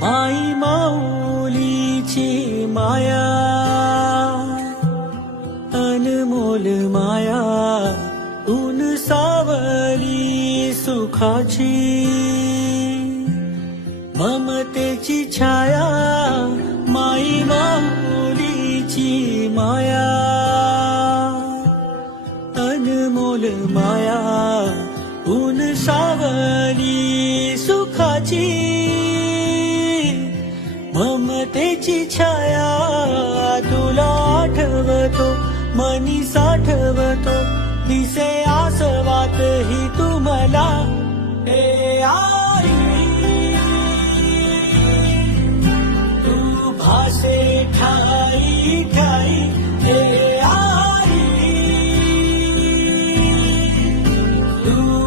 माई माऊलीची माया अनमोल माया ऊन सावली सुखाची ममतेची छाया माई माऊलीची माया अनमोल माया ऊन सावली सुखाची. ममतेची छाया तुला आठवतो मनी साठवतो दिसे आसवात ही तुम्हाला ए आई तू भासे ठाई ठाई. ए आई तू